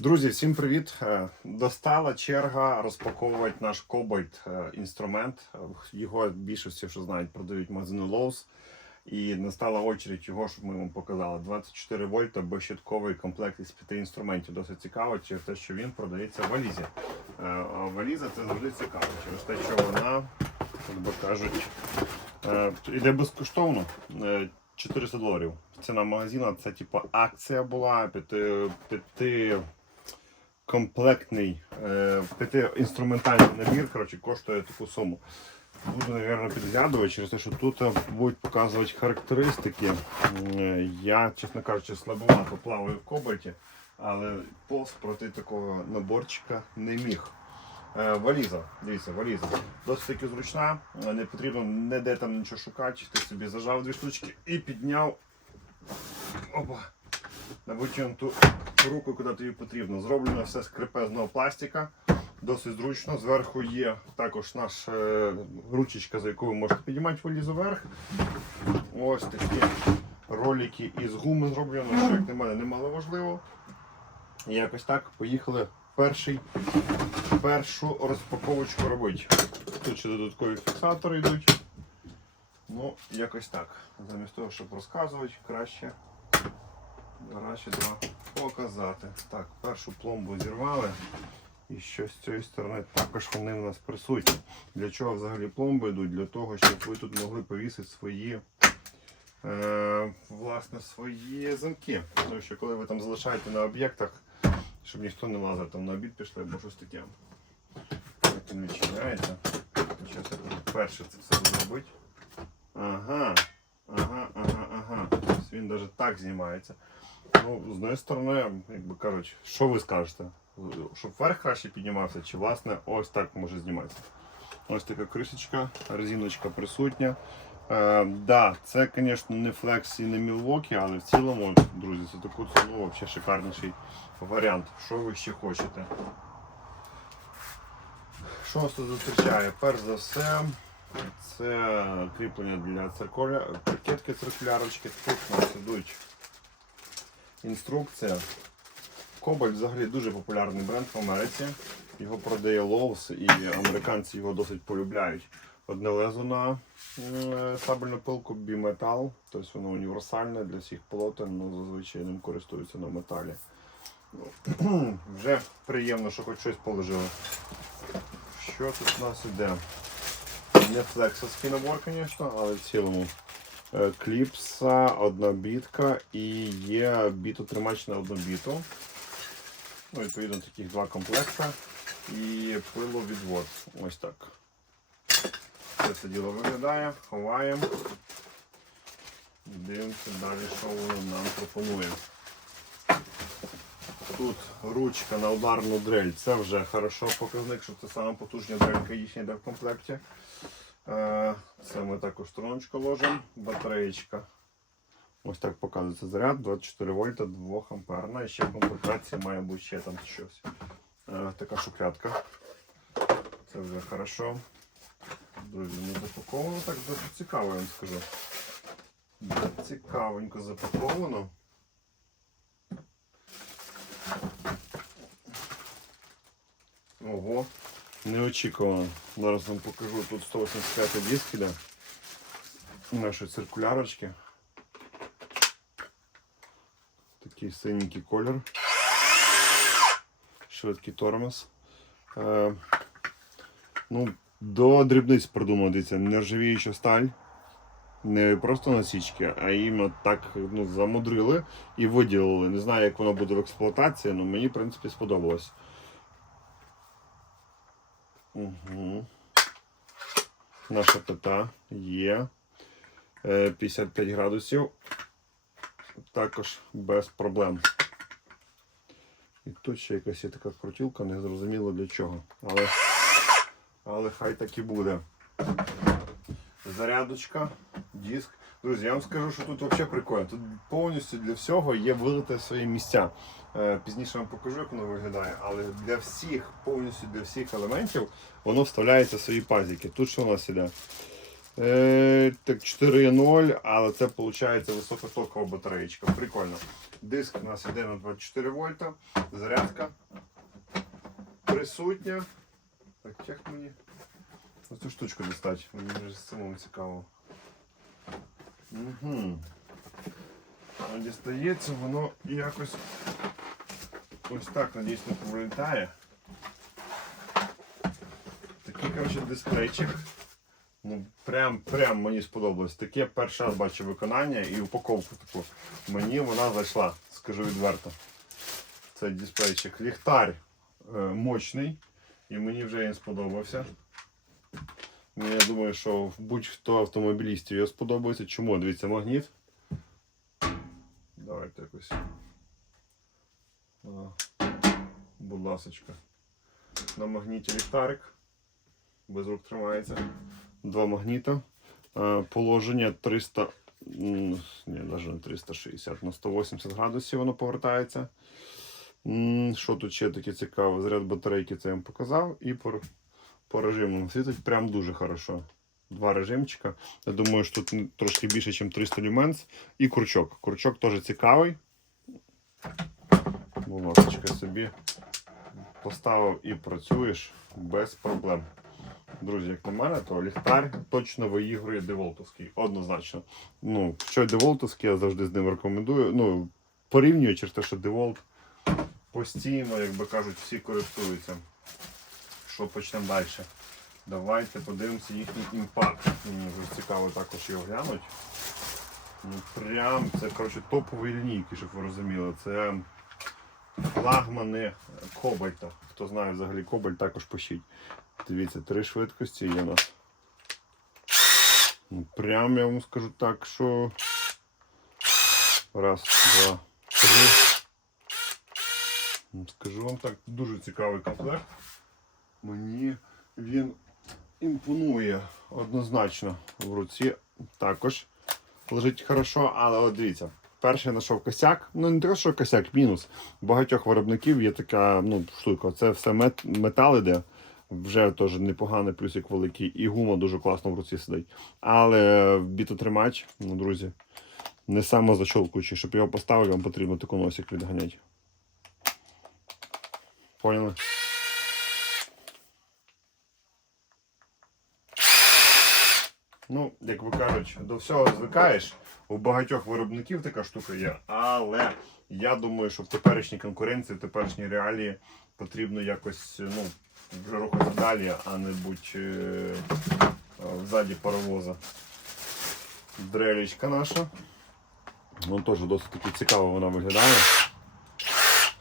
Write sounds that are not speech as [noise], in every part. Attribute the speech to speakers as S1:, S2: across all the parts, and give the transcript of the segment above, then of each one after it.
S1: Друзі, всім привіт! Е, Достала черга розпаковувати наш Cobalt е, інструмент. Його більшості, що знають, продають магазини Lowe's. І настала очередь його, щоб ми вам показали. 24 вольта безщитковий комплект із п'яти інструментів. Досить цікаво через те, що він продається в валізі. Е, А валіза це завжди цікаво, через те, що вона, як би кажуть, йде безкоштовно. Е, 400 доларів. Ціна магазина це типу акція була, п'яти, п'яти комплектний е, п'ятиінструментальний набір коротше, коштує таку суму. Буду, мабуть, підглядувати через те, що тут е, будуть показувати характеристики. Е, Я, чесно кажучи, слабовато плаваю в кобальті, але повз проти такого наборчика не міг. Е, Валіза, дивіться, валіза. Досить таки зручна, не потрібно ніде там нічого шукати. Ти собі зажав дві штучки і підняв. Опа. На ту руку, куди тобі потрібно. Зроблено все з крепезного пластика. Досить зручно. Зверху є також наша е, ручечка, за яку ви можете підіймати валізу вверх. Ось такі ролики із гуми зроблено, що як на мене немало важливо. І якось так поїхали перший, першу розпаковочку робити. Тут ще додаткові фіксатори йдуть. Ну, якось так. Замість того, щоб розказувати, краще краще два показати. Так, першу пломбу зірвали. І що з цієї сторони також вони в нас присутні. Для чого взагалі пломби йдуть? Для того, щоб ви тут могли повісити свої е, власне, свої замки. Тому що коли ви там залишаєте на об'єктах, щоб ніхто не лазив там на обід пішли або щось таке. Він відчиняється. Зараз я перше це все буду робити. Ага, ага, ага, ага. Він навіть так знімається. Ну, з однієї сторони, якби кажуть, що ви скажете? Щоб вверх краще піднімався, чи власне ось так може зніматися. Ось така кришечка, резиночка присутня. Е, да, це, звісно, не флекс і не Milwaukee, але в цілому, друзі, це таку ціну взагалі шикарніший варіант. Що ви ще хочете? Що нас тут зустрічає? Перш за все, це кріплення для циркуля... паркетки циркулярочки. Тут у нас ідуть інструкція. Кобальт взагалі дуже популярний бренд в Америці. Його продає Lowe's і американці його досить полюбляють. Одне лезо на е, сабельну пилку біметал, тобто воно універсальне для всіх полотен, але зазвичай ним користуються на металі. Ну, [clears throat] Вже приємно, що хоч щось положили. Що тут у нас іде? Не набор, звісно, але в цілому кліпса, одна бітка і є бітотримач на одну біту. Ну, відповідно, таких два комплекти. І пиловідвод. Ось так. Це це діло виглядає, ховаємо. Дивимося далі, що воно нам пропонує. Тут ручка на ударну дрель. Це вже хорошо показник, що це саме потужна дрелька їхня йде в комплекті. Е, Це ми також стороночку ложимо. Батареєчка. Ось так показується заряд, 24 вольта, 2 амперна. І ще в комплектації має бути ще там щось. Е, Така шухлядка. Це вже хорошо. Друзі, не запаковано так досить цікаво, я вам скажу. Цікавенько запаковано. Ого, неочікувано. Зараз вам покажу. Тут 185 диск іде. Наші циркулярочки. Такий синенький колір. Швидкий тормоз. Е, ну, до дрібниць продумав, дивіться, нержавіюча сталь. Не просто насічки, а іменно так ну, замудрили і виділили. Не знаю, як воно буде в експлуатації, але мені, в принципі, сподобалось. Угу. Наша пита є. Е, 55 градусів. Також без проблем. І тут ще якась є така крутілка, не зрозуміло для чого. Але, але хай так і буде. Зарядочка, диск. Друзі, я вам скажу, що тут взагалі прикольно. Тут повністю для всього є вилите свої місця. Е, Пізніше вам покажу, як воно виглядає, але для всіх, повністю для всіх елементів воно вставляється в свої пазики. Тут що у нас іде? Е, так 4.0, але це виходить високотокова батареєчка. Прикольно. Диск у нас йде на 24 вольта, зарядка присутня. Так, як мені оцю штучку достати? Мені вже самому цікаво. Угу. Дістається воно якось ось так, надіюсь, не повилітає. Такий, коротше, дисплейчик. Ну, прям, прям мені сподобалось. Таке перший раз бачу виконання і упаковку таку. Мені вона зайшла, скажу відверто. Цей дисплейчик. Ліхтар е, мощний. І мені вже він сподобався. Ну, Я думаю, що будь-хто автомобілістів його сподобається. Чому? Дивіться, магніт. Давайте якось. Будь ласочка. На магніті ліхтарик. Без рук тримається. Два магніта. Е, Положення 300. Ні, навіть не 360 на 180 градусів воно повертається. Що тут ще таке цікаве? Заряд батарейки це я вам показав. І по, режиму світить прям дуже хорошо. Два режимчика. Я думаю, що тут трошки більше, ніж 300 люменс. І крючок. Крючок теж цікавий. Будь собі поставив і працюєш без проблем. Друзі, як на мене, то ліхтар точно виігрує деволтовський. Однозначно. Ну, що деволтовський, я завжди з ним рекомендую. Ну, порівнюю через те, що деволт постійно, як би кажуть, всі користуються. Що почнемо далі? Давайте подивимося їхній імпакт. Мені вже цікаво також його глянуть. Ну, прям це коротше, топові лінійки, щоб ви розуміли. Це флагмани Кобальта. Хто знає взагалі Кобальт, також пишіть. Дивіться, три швидкості є у нас. Ну, прям я вам скажу так, що. Раз, два, три. Ну, Скажу вам так, дуже цікавий комплект. Мені він імпонує однозначно в руці. Також лежить хорошо, але от дивіться. Перший знайшов косяк. Ну не те, що косяк, мінус. Багатьох виробників є така ну, штука. Це все мет, метал іде. Вже теж непоганий плюсик великий, і гума дуже класно в руці сидить. Але бітотримач, ну, друзі, не самозащолкуючий. Щоб його поставити, вам потрібно таку носик відганяти. Поняли? Ну, як ви кажуть, до всього звикаєш. У багатьох виробників така штука є, але я думаю, що в теперішній конкуренції, в теперішній реалії потрібно якось ну, вже рухатися далі, а не будь е, ззаді паровоза. Дрелічка наша. Ну, теж досить цікаво вона виглядає.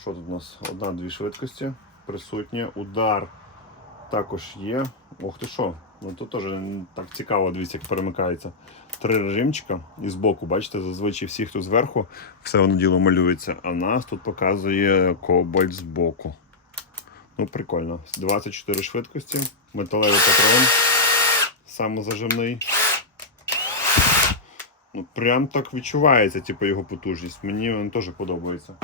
S1: Що тут у нас? Одна-дві швидкості присутні. Удар також є. Ох ти що? Ну тут теж так цікаво, дивіться, як перемикається. Три режимчика. І збоку, бачите, зазвичай всі, хто зверху, все воно діло малюється. А нас тут показує кобальт збоку. Ну, прикольно. 24 швидкості, металевий патрон, самозажимний. Ну, прям так відчувається, типу, його потужність. Мені він теж подобається.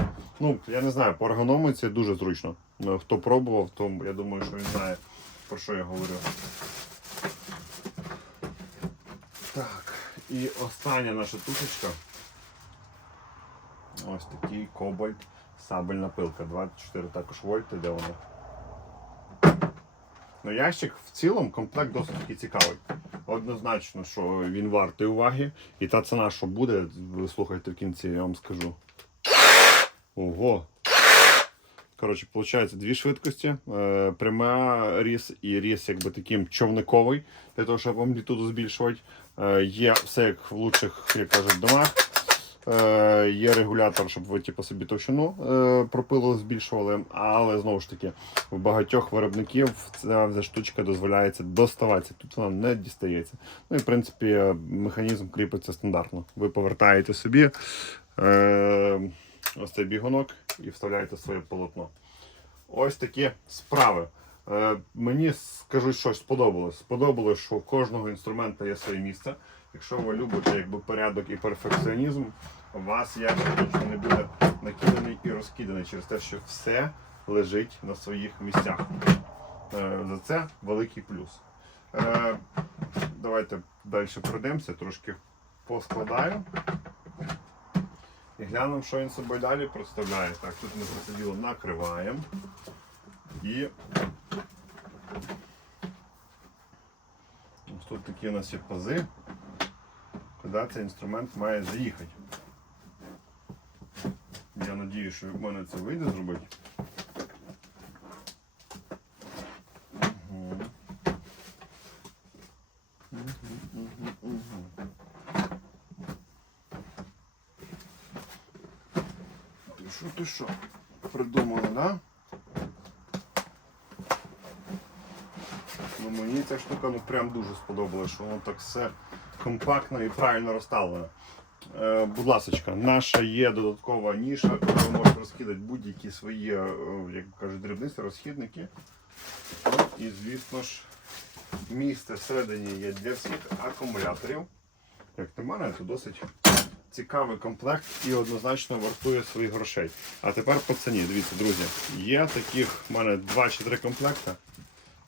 S1: Ну, я не знаю, по ергономіці дуже зручно. Ну, Хто пробував, то я думаю, що він знає, про що я говорю. Так, і остання наша тушечка. Ось такий кобальт, сабельна пилка. 24 також вольти, де вона. Ну, ящик в цілому комплект досить таки цікавий. Однозначно, що він вартий уваги. І та ціна, що буде, ви слухайте в кінці, я вам скажу. Ого! Коротше, виходить дві швидкості. Е, пряма ріс і ріс якби таким човниковий, для того, щоб амплітуду збільшувати. Е, є все як в лучших, як кажуть, домах. Е, є регулятор, щоб ви типу, собі товщину пропилу збільшували, але знову ж таки, в багатьох виробників ця штучка дозволяється доставатися. Тут вона не дістається. Ну і в принципі механізм кріпиться стандартно. Ви повертаєте собі ось цей бігунок і вставляєте своє полотно. Ось такі справи. Е, мені скажу, що сподобалось. Сподобалось, що у кожного інструмента є своє місце. Якщо ви любите якби, порядок і перфекціонізм, у вас точно не буде накиданий і розкиданий через те, що все лежить на своїх місцях. Е, За це великий плюс. Е, давайте далі пройдемося, трошки поскладаю. І глянемо, що він собою далі представляє. Так, тут ми це діло накриваємо. І ось тут такі у нас є пази, куди цей інструмент має заїхати. Я сподіваюся, що в мене це вийде зробити. Що, ти що? Придумали, да? Ну мені ця штука ну прям дуже сподобалась, що воно так все компактно і правильно розставлено. Е, будь ласка, наша є додаткова ніша, куди ви можете розкидати будь-які свої, е, як кажуть, дрібниці, розхідники. І звісно ж, місце всередині є для всіх акумуляторів. Як на мене, це досить цікавий комплект і однозначно вартує своїх грошей. А тепер по ціні. Дивіться, друзі, є таких в мене 2 чи 3 комплекти.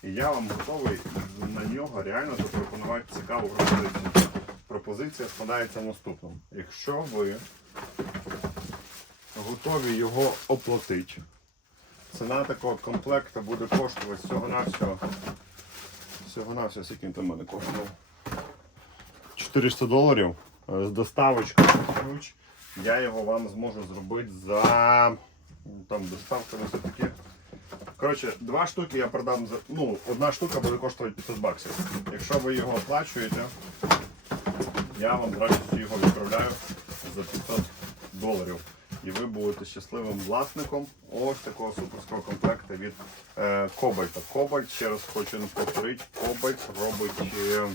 S1: І я вам готовий на нього реально запропонувати цікаву пропозицію. Пропозиція складається в наступному. Якщо ви готові його оплатити, ціна такого комплекта буде коштувати всього-навсього. Всього-навсього, скільки там мене коштував? 400 доларів з доставочкою ключ. Я його вам зможу зробити за ну, там доставка все таки. Коротше, два штуки я продам за. Ну, одна штука буде коштувати 500 баксів. Якщо ви його оплачуєте, я вам з радістю його відправляю за 500 доларів. І ви будете щасливим власником ось такого суперського комплекту від е, Кобальта. Кобальт, ще раз хочу повторити, Кобальт робить е,